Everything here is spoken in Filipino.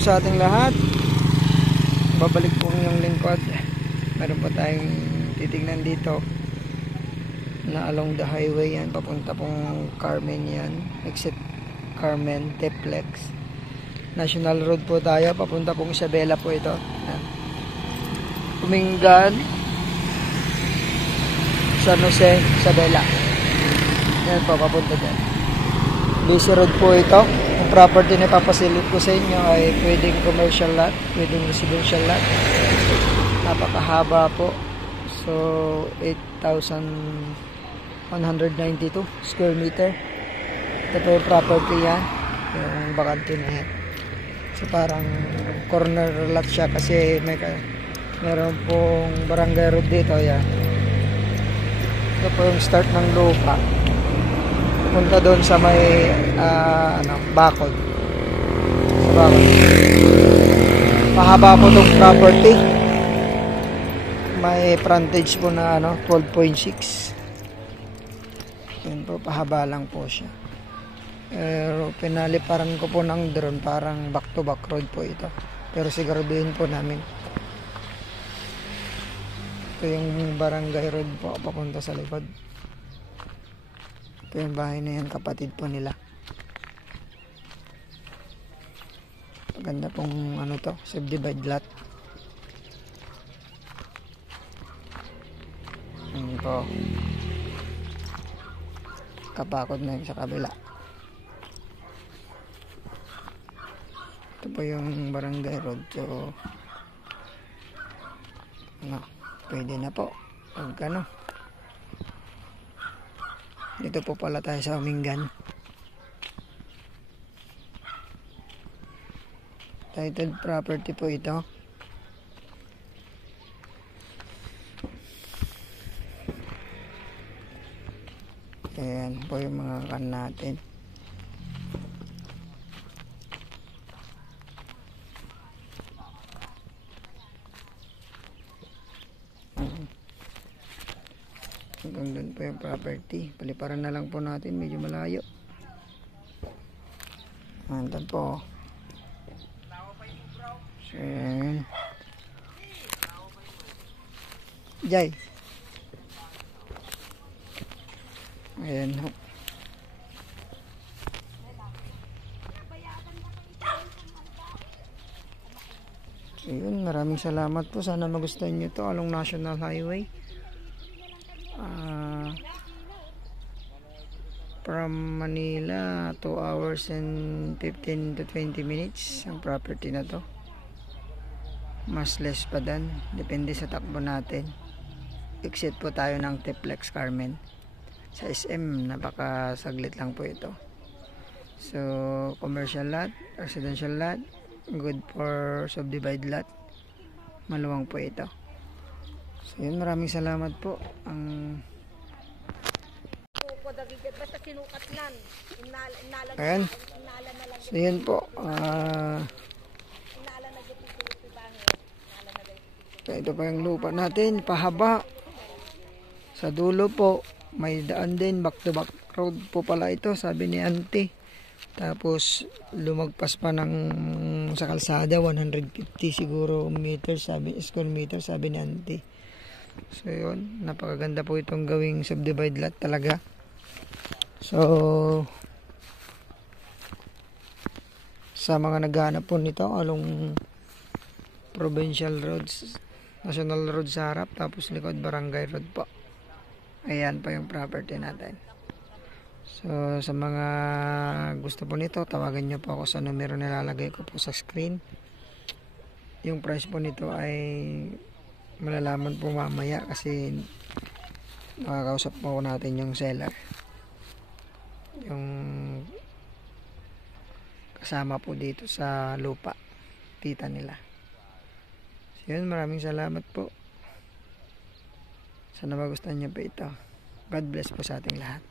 po sa ating lahat. Babalik po yung lingkod. Meron pa tayong titignan dito na along the highway yan. Papunta pong Carmen yan. Exit Carmen, Teplex. National Road po tayo. Papunta pong Isabela po ito. Yan. Tumingan. San Jose, Isabela. Yan po, papunta dyan. Busy road po ito. Ang property na ipapasilip ko sa inyo ay pwedeng commercial lot, pwedeng residential lot. Napakahaba po. So, 8,192 square meter. Ito po yung property yan. Yung bakante na yan. So, parang corner lot siya kasi meron pong barangay road dito. Yan. Ito po yung start ng lupa. Punta doon sa may bakod. Sa bakod. Mahaba po itong property. May frontage po na 12.6. Yun po, pahaba lang po siya. Pero pinaliparan ko po ng drone, parang back to back road po ito. Pero siguraduhin po namin. Ito yung barangay road po papunta sa likod. Ito yung bahay na yan, kapatid po nila. Maganda pong subdivide lot. Ayan po. Kapakod na yun sa kabila. Ito po yung barangay road. So, pwede na po. Pag dito po pala tayo sa Humingan. Titled property po ito. Ayan po yung mga kan natin. Hanggang doon po yung property. Paliparan na lang po natin, medyo malayo. Antan po. So, ayan. Jay. Ayan ho. So yun, maraming salamat po. Sana magustuhan nyo to along National Highway. From Manila, 2 hours and 15 to 20 minutes ang property na to. Mas less pa dan, depende sa takbo natin. Exit po tayo ng Teplex Carmen. Sa SM, napakasaglit lang po ito. So, commercial lot, residential lot, good for subdivide lot. Maluwang po ito. So, yun, maraming salamat po. Ayan. So, yun po. Ito pa yung lupa natin. Pahaba. Sa dulo po, may daan din. Back to back road po pala ito. Sabi ni auntie. Tapos, lumagpas pa sa kalsada. 150 siguro square meter. Sabi ni auntie. So, yun. Napakaganda po itong gawing subdivide lot talaga. So, sa mga naghahanap po nito, along provincial roads, national road sa harap, tapos likod barangay road po. Ayan pa yung property natin. So, sa mga gusto po nito, tawagan nyo po ako sa numero na lalagay ko po sa screen. Yung price po nito ay malalaman po mamaya kasi makakausap po natin yung seller. Yung kasama po dito sa lupa, tita nila. So yun, maraming salamat po. Sana magustuhan nyo po ito. God bless po sa ating lahat.